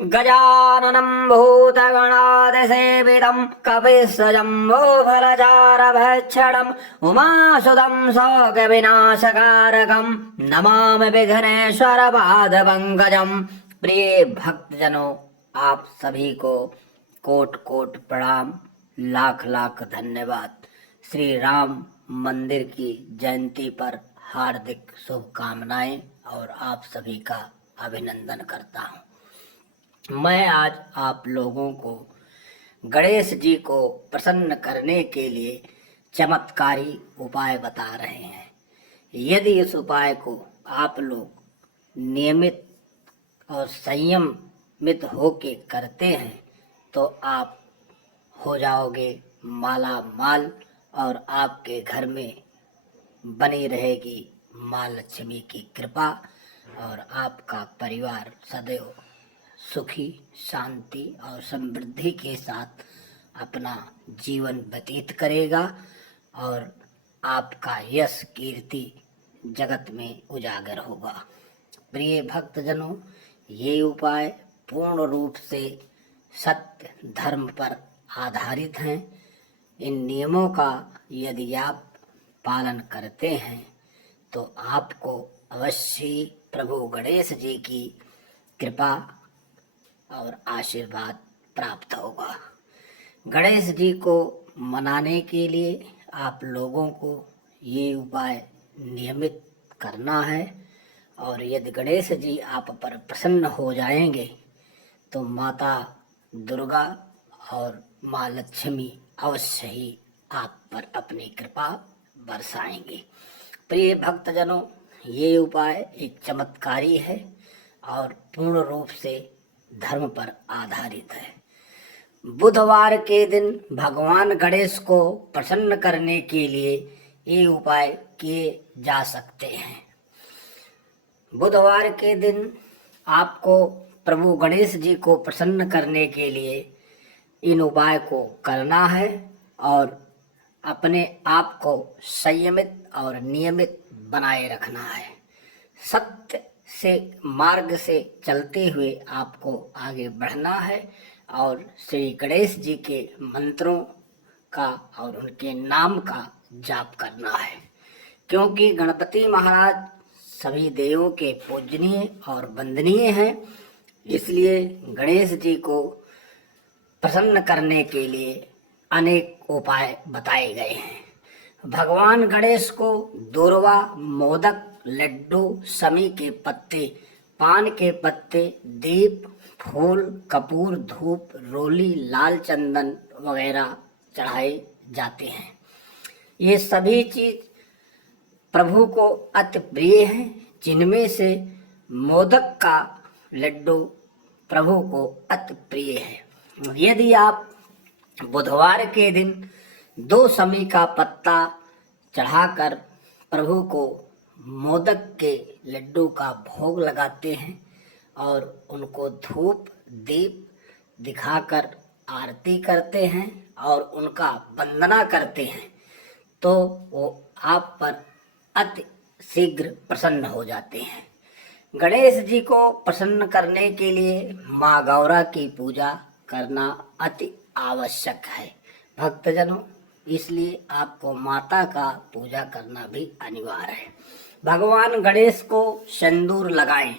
गजाननं भूतगणादिसेवितं कपिस्वजम्बोफलचारभक्षणम् उमासुतं शोकविनाशकारकं नमामि विघ्नेश्वरपादपङ्कजम्। प्रिय भक्तजनों, आप सभी को कोट कोट प्रणाम, लाख लाख धन्यवाद। श्री राम मंदिर की जयंती पर हार्दिक शुभकामनाएं और आप सभी का अभिनंदन करता हूं। मैं आज आप लोगों को गणेश जी को प्रसन्न करने के लिए चमत्कारी उपाय बता रहे हैं। यदि इस उपाय को आप लोग नियमित और संयमित होके करते हैं तो आप हो जाओगे माला माल और आपके घर में बनी रहेगी माँ लक्ष्मी की कृपा और आपका परिवार सदैव सुखी, शांति और समृद्धि के साथ अपना जीवन व्यतीत करेगा और आपका यश कीर्ति जगत में उजागर होगा। प्रिय भक्तजनों, ये उपाय पूर्ण रूप से सत्य धर्म पर आधारित हैं। इन नियमों का यदि आप पालन करते हैं तो आपको अवश्य प्रभु गणेश जी की कृपा और आशीर्वाद प्राप्त होगा। गणेश जी को मनाने के लिए आप लोगों को ये उपाय नियमित करना है और यदि गणेश जी आप पर प्रसन्न हो जाएंगे तो माता दुर्गा और माँ लक्ष्मी अवश्य ही आप पर अपनी कृपा बरसाएंगे। प्रिय भक्तजनों, ये उपाय एक चमत्कारी है और पूर्ण रूप से धर्म पर आधारित है। बुधवार के दिन भगवान गणेश को प्रसन्न करने के लिए ये उपाय किए जा सकते हैं। बुधवार के दिन आपको प्रभु गणेश जी को प्रसन्न करने के लिए इन उपाय को करना है और अपने आप को संयमित और नियमित बनाए रखना है। सत्य से मार्ग से चलते हुए आपको आगे बढ़ना है और श्री गणेश जी के मंत्रों का और उनके नाम का जाप करना है, क्योंकि गणपति महाराज सभी देवों के पूजनीय और वंदनीय हैं। इसलिए गणेश जी को प्रसन्न करने के लिए अनेक उपाय बताए गए हैं। भगवान गणेश को दूर्वा, मोदक, लड्डू, समी के पत्ते, पान के पत्ते, दीप, फूल, कपूर, धूप, रोली, लाल चंदन वगैरह चढ़ाए जाते हैं। ये सभी चीज प्रभु को अति प्रिय हैं, जिनमें से मोदक का लड्डू प्रभु को अति प्रिय है। यदि आप बुधवार के दिन 2 समी का पत्ता चढ़ाकर प्रभु को मोदक के लड्डू का भोग लगाते हैं और उनको धूप दीप दिखाकर आरती करते हैं और उनका वंदना करते हैं तो वो आप पर अति शीघ्र प्रसन्न हो जाते हैं। गणेश जी को प्रसन्न करने के लिए माँ गौरा की पूजा करना अति आवश्यक है भक्तजनों, इसलिए आपको माता का पूजा करना भी अनिवार्य है। भगवान गणेश को सिंदूर लगाएं।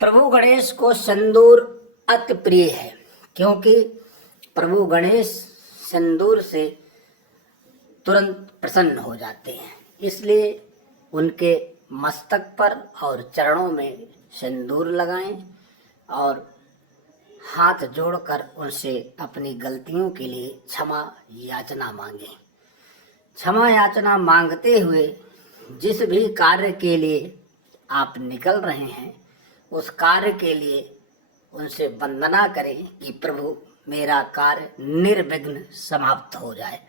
प्रभु गणेश को सिंदूर अति प्रिय है, क्योंकि प्रभु गणेश सिंदूर से तुरंत प्रसन्न हो जाते हैं। इसलिए उनके मस्तक पर और चरणों में सिंदूर लगाएं और हाथ जोड़कर उनसे अपनी गलतियों के लिए क्षमा याचना मांगें। क्षमा याचना मांगते हुए जिस भी कार्य के लिए आप निकल रहे हैं उस कार्य के लिए उनसे वंदना करें कि प्रभु मेरा कार्य निर्विघ्न समाप्त हो जाए,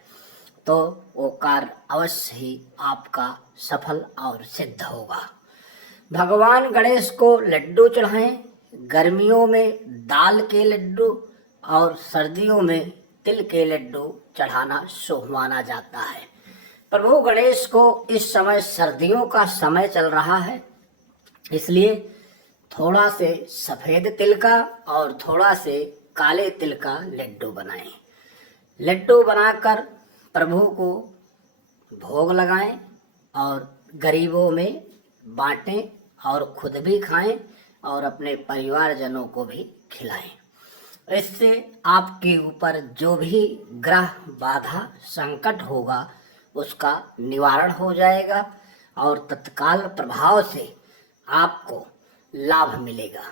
तो वो कार्य अवश्य ही आपका सफल और सिद्ध होगा। भगवान गणेश को लड्डू चढ़ाएं। गर्मियों में दाल के लड्डू और सर्दियों में तिल के लड्डू चढ़ाना शुभ माना जाता है। प्रभु गणेश को इस समय सर्दियों का समय चल रहा है, इसलिए थोड़ा से सफ़ेद तिल का और थोड़ा से काले तिल का लड्डू बनाएं। लड्डू बनाकर प्रभु को भोग लगाएं और गरीबों में बांटें और खुद भी खाएं और अपने परिवारजनों को भी खिलाएं। इससे आपके ऊपर जो भी ग्रह बाधा संकट होगा उसका निवारण हो जाएगा और तत्काल प्रभाव से आपको लाभ मिलेगा।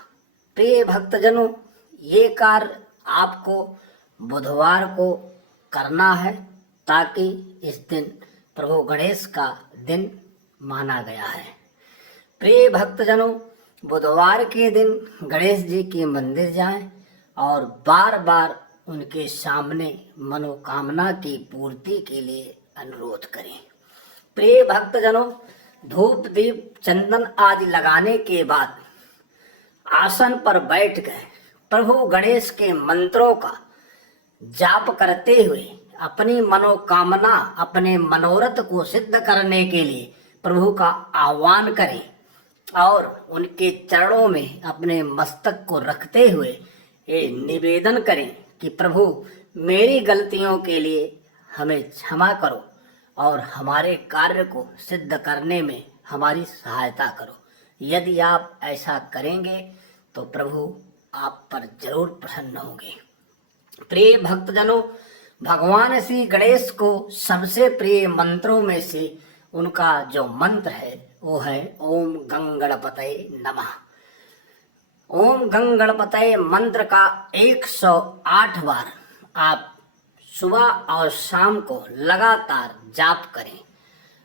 प्रिय भक्तजनों, ये कार्य आपको बुधवार को करना है ताकि इस दिन प्रभु गणेश का दिन माना गया है। प्रिय भक्तजनों, बुधवार के दिन गणेश जी के मंदिर जाएं और बार बार उनके सामने मनोकामना की पूर्ति के लिए अनुरोध करें। प्रिय भक्तजनों, धूप दीप चंदन आदि लगाने के बाद आसन पर बैठ गए प्रभु गणेश के मंत्रों का जाप करते हुए अपनी मनोकामना अपने मनोरथ को सिद्ध करने के लिए प्रभु का आह्वान करें और उनके चरणों में अपने मस्तक को रखते हुए ये निवेदन करें कि प्रभु मेरी गलतियों के लिए हमें क्षमा करो और हमारे कार्य को सिद्ध करने में हमारी सहायता करो। यदि आप ऐसा करेंगे तो प्रभु आप पर जरूर प्रसन्न होंगे। प्रिय भक्तजनों, भगवान श्री गणेश को सबसे प्रिय मंत्रों में से उनका जो मंत्र है वो है ओम गं गणपतये नमः। ओम गं गणपतये मंत्र का 108 बार आप सुबह और शाम को लगातार जाप करें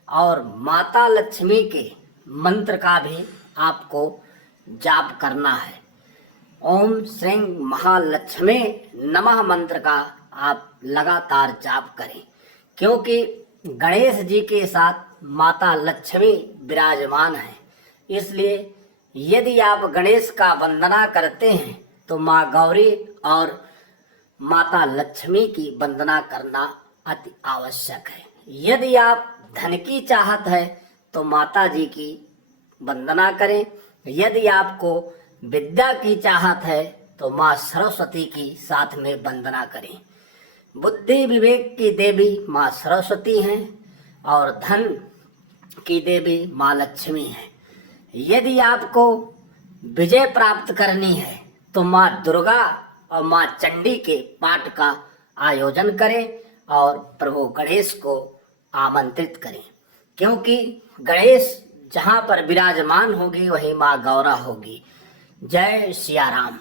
और माता लक्ष्मी के मंत्र का भी आपको जाप करना है। ओम श्रीं महालक्ष्मी नमः मंत्र का आप लगातार जाप करें, क्योंकि गणेश जी के साथ माता लक्ष्मी विराजमान है। इसलिए यदि आप गणेश का वंदना करते हैं तो माँ गौरी और माता लक्ष्मी की वंदना करना अति आवश्यक है। यदि आप धन की चाहत है तो माता जी की वंदना करें। यदि आपको विद्या की चाहत है तो माँ सरस्वती की साथ में वंदना करें। बुद्धि विवेक की देवी माँ सरस्वती हैं और धन की देवी माँ लक्ष्मी हैं। यदि आपको विजय प्राप्त करनी है तो माँ दुर्गा और माँ चंडी के पाठ का आयोजन करें और प्रभु गणेश को आमंत्रित करें, क्योंकि गणेश जहाँ पर विराजमान होगी वहीं माँ गौरा होगी। जय सिया राम।